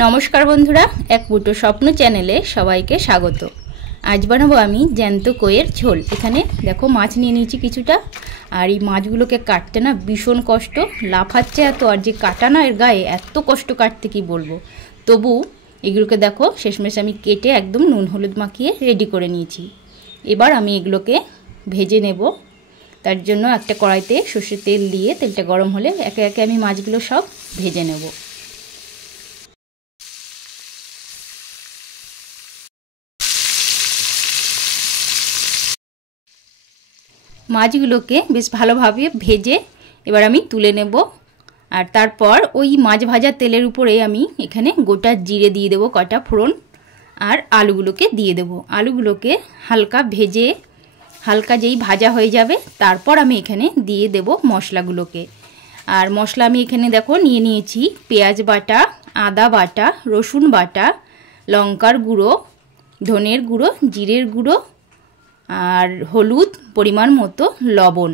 নমস্কার বন্ধুরা, এক মুঠো স্বপ্ন চ্যানেলে সবাইকে স্বাগত। আজ বানাবো আমি জ্যান্ত কইয়ের ঝোল। এখানে দেখো মাছ নিয়ে নিয়েছি কিছুটা, আর এই মাছগুলোকে কাটতে না ভীষণ কষ্ট, লাফাচ্ছে এত, আর যে কাটা না এর গায়ে এত কষ্ট কাটতে কি বলবো। তবু এগুলোকে দেখো শেষমেশ আমি কেটে একদম নুন হলুদ মাখিয়ে রেডি করে নিয়েছি। এবার আমি এগুলোকে ভেজে নেব। তার জন্য একটা কড়াইতে সর্ষের তেল দিয়ে তেলটা গরম হলে একে একে আমি মাছগুলো সব ভেজে নেব। মাছগুলোকে বেশ ভালোভাবে ভেজে এবার আমি তুলে নেব। আর তারপর ওই মাছ ভাজা তেলের উপরে আমি এখানে গোটা জিরে দিয়ে দেবো, কটা ফোড়ন, আর আলুগুলোকে দিয়ে দেবো। আলুগুলোকে হালকা ভেজে হালকা যেই ভাজা হয়ে যাবে তারপর আমি এখানে দিয়ে দেব মশলাগুলোকে। আর মশলা আমি এখানে দেখো নিয়ে নিয়েছি পেঁয়াজ বাটা, আদা বাটা, রসুন বাটা, লঙ্কার গুঁড়ো, ধনের গুঁড়ো, জিরের গুঁড়ো, আর হলুদ, পরিমাণ মতো লবণ।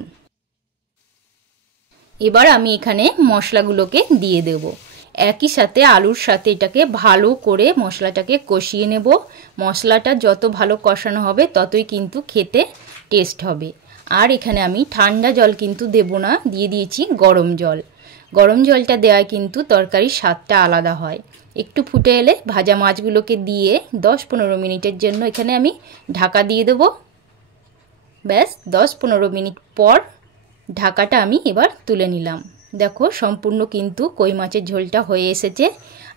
এবার আমি এখানে মশলাগুলোকে দিয়ে দেব। একই সাথে আলুর সাথে এটাকে ভালো করে মশলাটাকে কষিয়ে নেব। মশলাটা যত ভালো কষানো হবে ততই কিন্তু খেতে টেস্ট হবে। আর এখানে আমি ঠান্ডা জল কিন্তু দেব না, দিয়ে দিয়েছি গরম জল। গরম জলটা দেওয়ায় কিন্তু তরকারির স্বাদটা আলাদা হয়। একটু ফুটে এলে ভাজা মাছগুলোকে দিয়ে 10-15 মিনিটের জন্য এখানে আমি ঢাকা দিয়ে দেবো। ব্যাস 10-15 মিনিট পর ঢাকাটা আমি এবার তুলে নিলাম। দেখো সম্পূর্ণ কিন্তু কই মাছের ঝোলটা হয়ে এসেছে।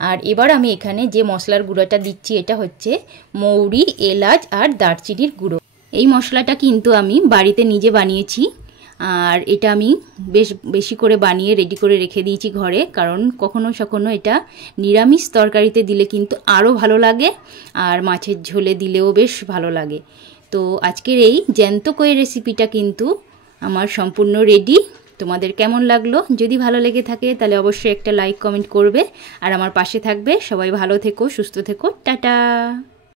আর এবার আমি এখানে যে মশলার গুঁড়োটা দিচ্ছি এটা হচ্ছে মৌরি, এলাচ আর দারচিনির গুঁড়ো। এই মশলাটা কিন্তু আমি বাড়িতে নিজে বানিয়েছি, আর এটা আমি বেশি করে বানিয়ে রেডি করে রেখে দিয়েছি ঘরে, কারণ কখনো সখনো এটা নিরামিষ তরকারিতে দিলে কিন্তু আরও ভালো লাগে, আর মাছের ঝোলে দিলেও বেশ ভালো লাগে। তো আজকের এই জ্যান্ত কইয়ের রেসিপিটা কিন্তু আমার সম্পূর্ণ রেডি। তোমাদের কেমন লাগলো? যদি ভালো লেগে থাকে তাহলে অবশ্যই একটা লাইক কমেন্ট করবে, আর আমার পাশে থাকবে। সবাই ভালো থেকো, সুস্থ থেকো, টাটা।